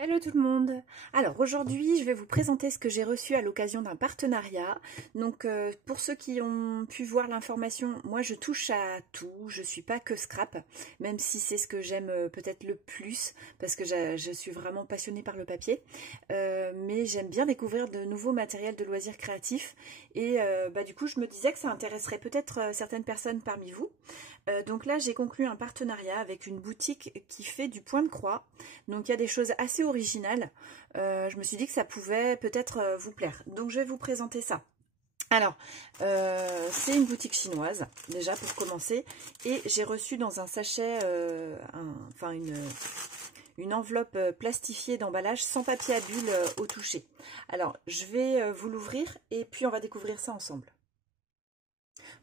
Hello tout le monde. Alors aujourd'hui je vais vous présenter ce que j'ai reçu à l'occasion d'un partenariat. Donc pour ceux qui ont pu voir l'information, moi je touche à tout, je suis pas que scrap, même si c'est ce que j'aime peut-être le plus parce que je suis vraiment passionnée par le papier. Mais j'aime bien découvrir de nouveaux matériels de loisirs créatifs et du coup je me disais que ça intéresserait peut-être certaines personnes parmi vous. Donc là j'ai conclu un partenariat avec une boutique qui fait du point de croix. Donc il y a des choses assez originales. Je me suis dit que ça pouvait peut-être vous plaire. Donc je vais vous présenter ça. Alors, c'est une boutique chinoise, déjà pour commencer. Et j'ai reçu dans un sachet, une enveloppe plastifiée d'emballage sans papier à bulle au toucher. Alors, je vais vous l'ouvrir et puis on va découvrir ça ensemble.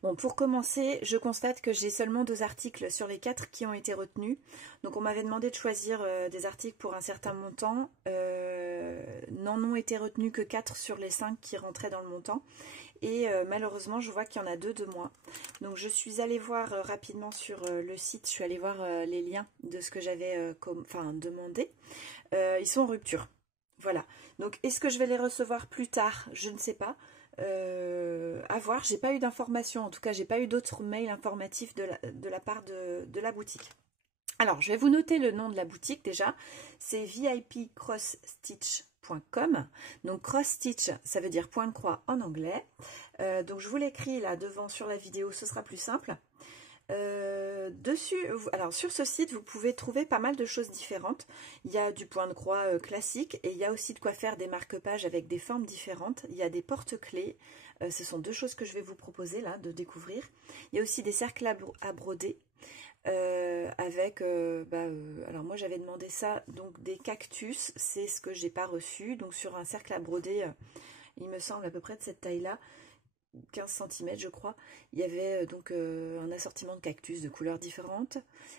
Bon, pour commencer, je constate que j'ai seulement 2 articles sur les 4 qui ont été retenus. Donc on m'avait demandé de choisir des articles pour un certain montant. N'en ont été retenus que 4 sur les 5 qui rentraient dans le montant. Et malheureusement, je vois qu'il y en a 2 de moins. Donc je suis allée voir rapidement sur le site, je suis allée voir les liens de ce que j'avais demandé. Ils sont en rupture. Voilà. Donc est-ce que je vais les recevoir plus tard? Je ne sais pas. À voir, j'ai pas eu d'informations, en tout cas j'ai pas eu d'autres mails informatifs de la part de la boutique. Alors je vais vous noter le nom de la boutique déjà, c'est vipcrossstitch.com. Donc cross stitch ça veut dire point de croix en anglais. Donc je vous l'écris là devant sur la vidéo, ce sera plus simple. Alors sur ce site vous pouvez trouver pas mal de choses différentes. Il y a du point de croix classique et il y a aussi de quoi faire des marque-pages avec des formes différentes. Il y a des porte-clés, ce sont 2 choses que je vais vous proposer là de découvrir. Il y a aussi des cercles à broder alors moi j'avais demandé ça, donc des cactus, c'est ce que j'ai pas reçu. Donc sur un cercle à broder, il me semble à peu près de cette taille là, 15 cm je crois, il y avait un assortiment de cactus de couleurs différentes.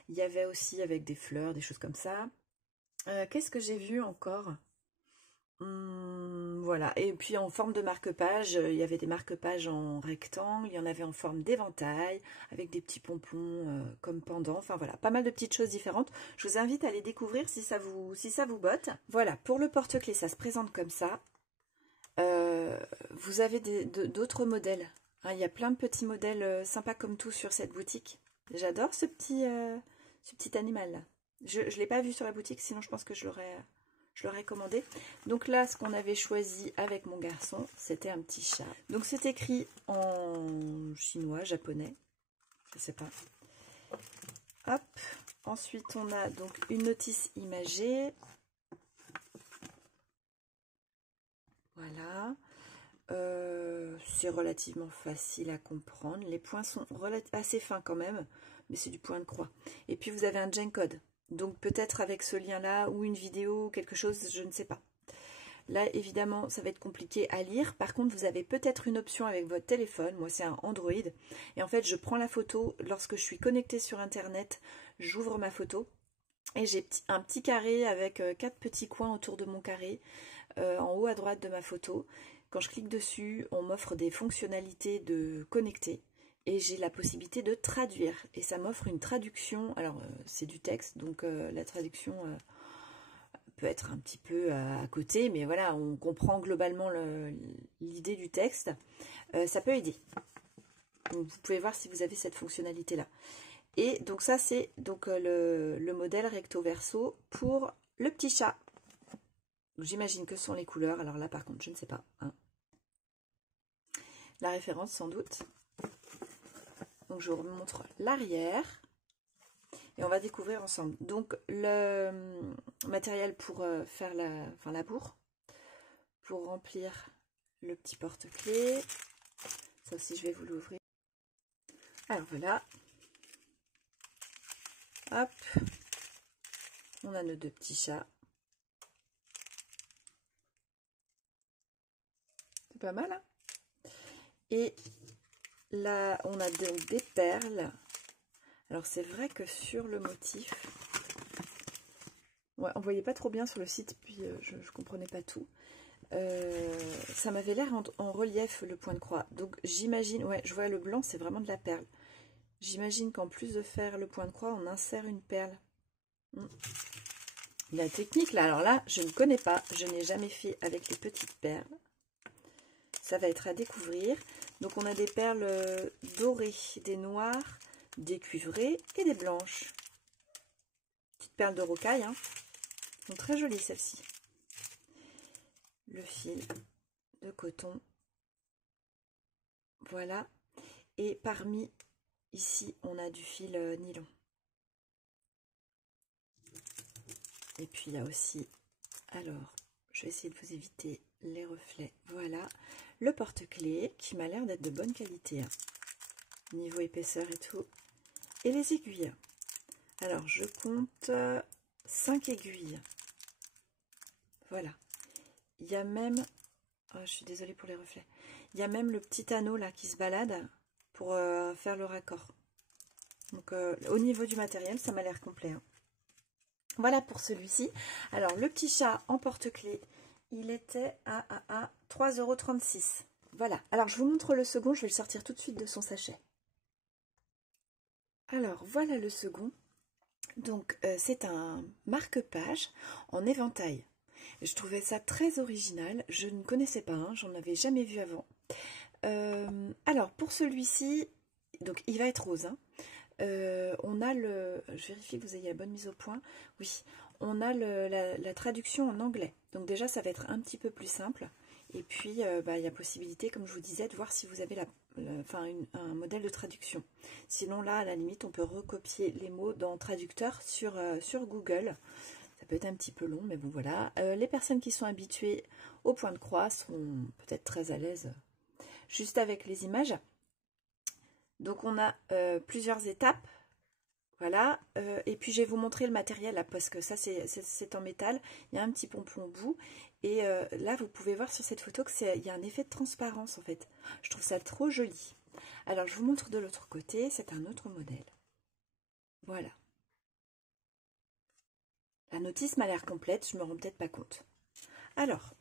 Il y avait aussi avec des fleurs, des choses comme ça. Qu'est-ce que j'ai vu encore? Voilà, et puis en forme de marque-page, il y avait des marque-pages en rectangle, il y en avait en forme d'éventail, avec des petits pompons comme pendant, enfin voilà, pas mal de petites choses différentes. Je vous invite à les découvrir si ça vous botte. Voilà, pour le porte-clés, ça se présente comme ça. Vous avez d'autres modèles. Hein, il y a plein de petits modèles sympas comme tout sur cette boutique. J'adore ce petit animal là. Je ne l'ai pas vu sur la boutique, sinon je pense que je l'aurais commandé. Donc là, ce qu'on avait choisi avec mon garçon, c'était un petit chat. Donc c'est écrit en chinois, japonais, je sais pas. Hop. Ensuite, on a donc une notice imagée. Voilà, c'est relativement facile à comprendre. Les points sont assez fins quand même, mais c'est du point de croix. Et puis vous avez un Gencode, donc peut-être avec ce lien-là ou une vidéo, quelque chose, je ne sais pas. Là, évidemment, ça va être compliqué à lire. Par contre, vous avez peut-être une option avec votre téléphone. Moi, c'est un Android. Et en fait, je prends la photo. Lorsque je suis connectée sur Internet, j'ouvre ma photo. Et j'ai un petit carré avec 4 petits coins autour de mon carré. En haut à droite de ma photo. Quand je clique dessus, on m'offre des fonctionnalités de connecter et j'ai la possibilité de traduire. Et ça m'offre une traduction. Alors, c'est du texte, donc la traduction peut être un petit peu à côté, mais voilà, on comprend globalement l'idée du texte. Ça peut aider. Donc, vous pouvez voir si vous avez cette fonctionnalité-là. Et donc ça, c'est donc le modèle recto verso pour le petit chat. J'imagine que ce sont les couleurs. Alors là, par contre, je ne sais pas. Hein. La référence, sans doute. Donc, je vous remontre l'arrière. Et on va découvrir ensemble. Donc, le matériel pour faire la bourre. Pour remplir le petit porte-clés. Ça aussi, je vais vous l'ouvrir. Alors, voilà. Hop. On a nos 2 petits chats. Pas mal, hein. Et là on a donc des perles. Alors c'est vrai que sur le motif, ouais, on voyait pas trop bien sur le site, puis je comprenais pas tout. Ça m'avait l'air en relief le point de croix, donc j'imagine, ouais, je vois le blanc, c'est vraiment de la perle. J'imagine qu'en plus de faire le point de croix, on insère une perle. La technique, là, alors là, je ne connais pas. Je n'ai jamais fait avec les petites perles. Ça va être à découvrir. Donc, on a des perles dorées, des noires, des cuivrées et des blanches. Petites perles de rocaille, hein. Elles sont très jolies, celles-ci. Le fil de coton. Voilà. Et parmi, ici, on a du fil nylon. Et puis, il y a aussi, alors, je vais essayer de vous éviter les reflets. Voilà, le porte-clés qui m'a l'air d'être de bonne qualité. Hein. Niveau épaisseur et tout. Et les aiguilles. Alors, je compte 5 aiguilles. Voilà. Il y a même, oh, je suis désolée pour les reflets. Il y a même le petit anneau là qui se balade pour faire le raccord. Donc, au niveau du matériel, ça m'a l'air complet. Hein. Voilà pour celui-ci. Alors, le petit chat en porte-clés, il était à 3,36 €. Voilà. Alors, je vous montre le second. Je vais le sortir tout de suite de son sachet. Alors, voilà le second. Donc, c'est un marque-page en éventail. Je trouvais ça très original. Je ne connaissais pas, hein, j'en avais jamais vu avant. Alors, pour celui-ci, donc il va être rose. Hein. On a le... Je vérifie que vous ayez la bonne mise au point. Oui, on a la traduction en anglais. Donc déjà, ça va être un petit peu plus simple. Et puis, il y a possibilité, comme je vous disais, de voir si vous avez un modèle de traduction. Sinon, là, à la limite, on peut recopier les mots dans traducteur sur Google. Ça peut être un petit peu long, mais bon, voilà. Les personnes qui sont habituées au point de croix seront peut-être très à l'aise juste avec les images. Donc, on a plusieurs étapes. Voilà. Et puis, je vais vous montrer le matériel, là, parce que ça, c'est en métal. Il y a un petit pompon au bout. Et là, vous pouvez voir sur cette photo qu'il y a un effet de transparence, en fait. Je trouve ça trop joli. Alors, je vous montre de l'autre côté. C'est un autre modèle. Voilà. La notice m'a l'air complète. Je me rends peut-être pas compte. Alors,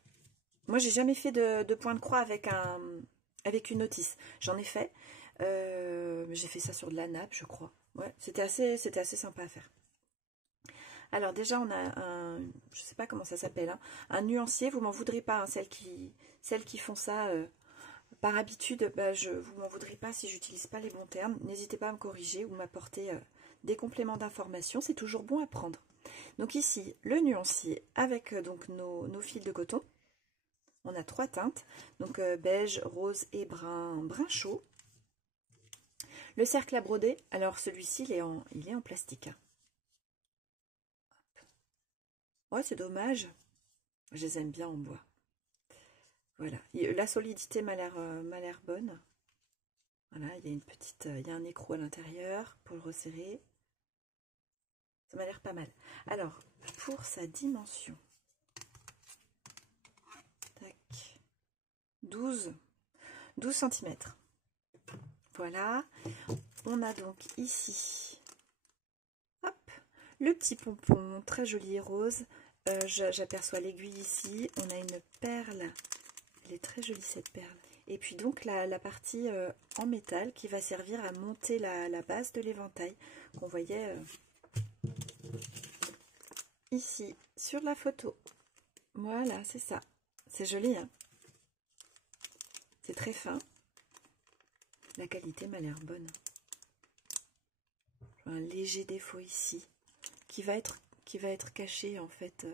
moi, j'ai jamais fait de point de croix avec une notice. J'en ai fait. J'ai fait ça sur de la nappe, je crois. Ouais, c'était assez sympa à faire. Alors déjà, on a un, je sais pas comment ça s'appelle, hein, un nuancier. Vous m'en voudrez pas, hein, celles qui font ça par habitude. Vous m'en voudrez pas si j'utilise pas les bons termes. N'hésitez pas à me corriger ou m'apporter des compléments d'information. C'est toujours bon à prendre. Donc ici, le nuancier avec donc nos fils de coton. On a 3 teintes, donc beige, rose et brun chaud. Le cercle à broder, alors celui-ci, il est en plastique. Ouais, c'est dommage. Je les aime bien en bois. Voilà. La solidité m'a l'air bonne. Voilà, il y a il y a un écrou à l'intérieur pour le resserrer. Ça m'a l'air pas mal. Alors, pour sa dimension. Tac. 12 cm. Voilà. On a donc ici, hop, le petit pompon, très joli et rose. J'aperçois l'aiguille ici. On a une perle. Elle est très jolie cette perle. Et puis donc la partie en métal qui va servir à monter la base de l'éventail qu'on voyait ici sur la photo. Voilà, c'est ça. C'est joli, hein. C'est très fin. La qualité m'a l'air bonne. Un léger défaut ici qui va être caché en fait.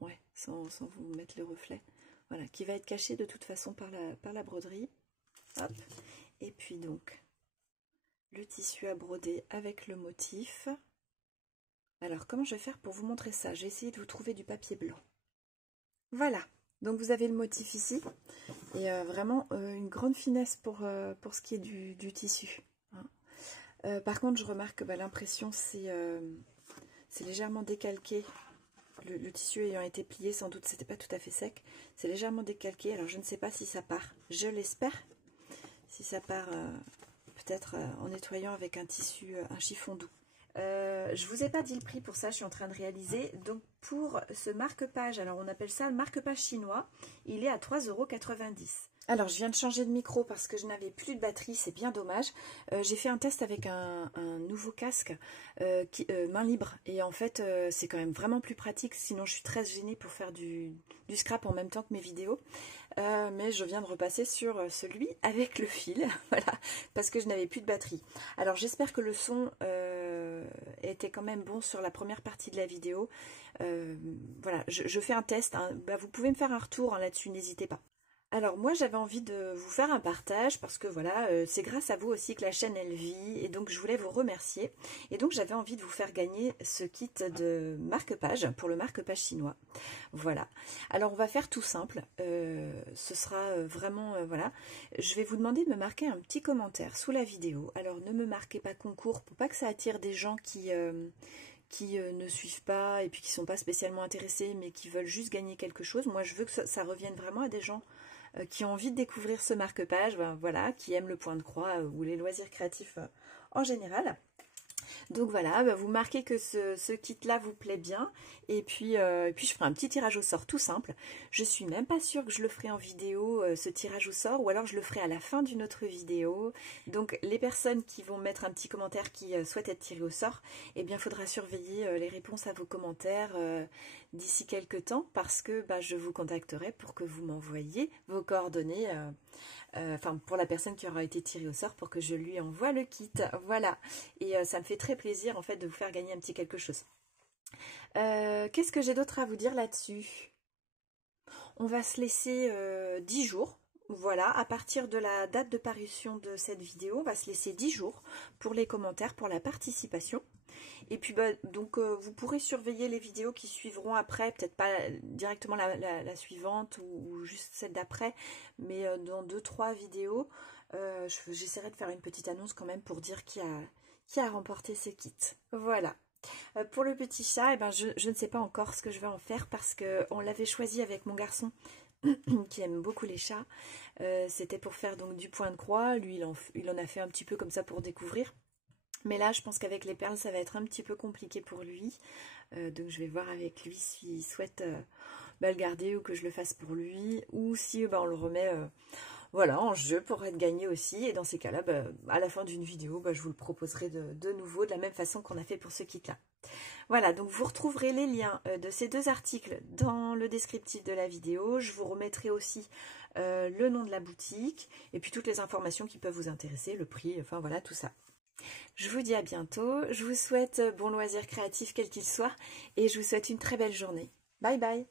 Ouais, sans vous mettre le reflet. Voilà, qui va être caché de toute façon par la broderie. Hop. Et puis donc, le tissu à broder avec le motif. Alors, comment je vais faire pour vous montrer ça? J'ai essayé de vous trouver du papier blanc. Voilà. Donc, vous avez le motif ici. Et vraiment, une grande finesse pour ce qui est du tissu. Hein. Par contre, je remarque que l'impression, c'est légèrement décalqué. Le tissu ayant été plié, sans doute, c'était pas tout à fait sec. C'est légèrement décalqué. Alors, je ne sais pas si ça part. Je l'espère. Si ça part, peut-être en nettoyant avec un tissu, un chiffon doux. Je vous ai pas dit le prix pour ça, je suis en train de réaliser. Donc pour ce marque-page, alors on appelle ça le marque-page chinois, il est à 3,90 €. Alors je viens de changer de micro parce que je n'avais plus de batterie, c'est bien dommage. J'ai fait un test avec un nouveau casque main libre et en fait c'est quand même vraiment plus pratique, sinon je suis très gênée pour faire du scrap en même temps que mes vidéos. Mais je viens de repasser sur celui avec le fil, voilà, parce que je n'avais plus de batterie. Alors j'espère que le son était quand même bon sur la première partie de la vidéo. Voilà, je fais un test, hein. Bah, vous pouvez me faire un retour hein, là-dessus, n'hésitez pas. Alors moi j'avais envie de vous faire un partage parce que voilà, c'est grâce à vous aussi que la chaîne elle vit et donc je voulais vous remercier. Et donc j'avais envie de vous faire gagner ce kit de marque-page pour le marque-page chinois. Voilà. Alors on va faire tout simple, ce sera vraiment, voilà. Je vais vous demander de me marquer un petit commentaire sous la vidéo. Alors ne me marquez pas concours pour pas que ça attire des gens qui ne suivent pas et puis qui sont pas spécialement intéressés mais qui veulent juste gagner quelque chose. Moi je veux que ça revienne vraiment à des gens qui ont envie de découvrir ce marque-page, ben, voilà, qui aiment le point de croix ou les loisirs créatifs en général. Donc voilà, bah vous marquez que ce kit-là vous plaît bien. Et puis je ferai un petit tirage au sort tout simple. Je suis même pas sûre que je le ferai en vidéo, ce tirage au sort, ou alors je le ferai à la fin d'une autre vidéo. Donc les personnes qui vont mettre un petit commentaire qui souhaitent être tirées au sort, eh bien il faudra surveiller les réponses à vos commentaires d'ici quelques temps, parce que bah, je vous contacterai pour que vous m'envoyiez vos coordonnées. Enfin pour la personne qui aura été tirée au sort pour que je lui envoie le kit, voilà. Et ça me fait très plaisir en fait de vous faire gagner un petit quelque chose. Qu'est-ce que j'ai d'autre à vous dire là-dessus? On va se laisser 10 jours. Voilà, à partir de la date de parution de cette vidéo, on va se laisser 10 jours pour les commentaires, pour la participation. Et puis bah, donc vous pourrez surveiller les vidéos qui suivront après, peut-être pas directement la suivante ou juste celle d'après, mais dans 2-3 vidéos, j'essaierai de faire une petite annonce quand même pour dire qui a remporté ce kit. Voilà. Pour le petit chat, eh ben, je ne sais pas encore ce que je vais en faire parce qu'on l'avait choisi avec mon garçon qui aime beaucoup les chats. C'était pour faire donc du point de croix. Lui, il en a fait un petit peu comme ça pour découvrir. Mais là, je pense qu'avec les perles, ça va être un petit peu compliqué pour lui. Donc, je vais voir avec lui s'il souhaite le garder ou que je le fasse pour lui. Ou si on le remet voilà, en jeu pour être gagné aussi. Et dans ces cas-là, à la fin d'une vidéo, je vous le proposerai de nouveau, de la même façon qu'on a fait pour ce kit-là. Voilà, donc vous retrouverez les liens de ces deux articles dans le descriptif de la vidéo. Je vous remettrai aussi le nom de la boutique et puis toutes les informations qui peuvent vous intéresser, le prix, enfin voilà, tout ça. Je vous dis à bientôt, je vous souhaite bon loisir créatif quel qu'il soit et je vous souhaite une très belle journée. Bye bye!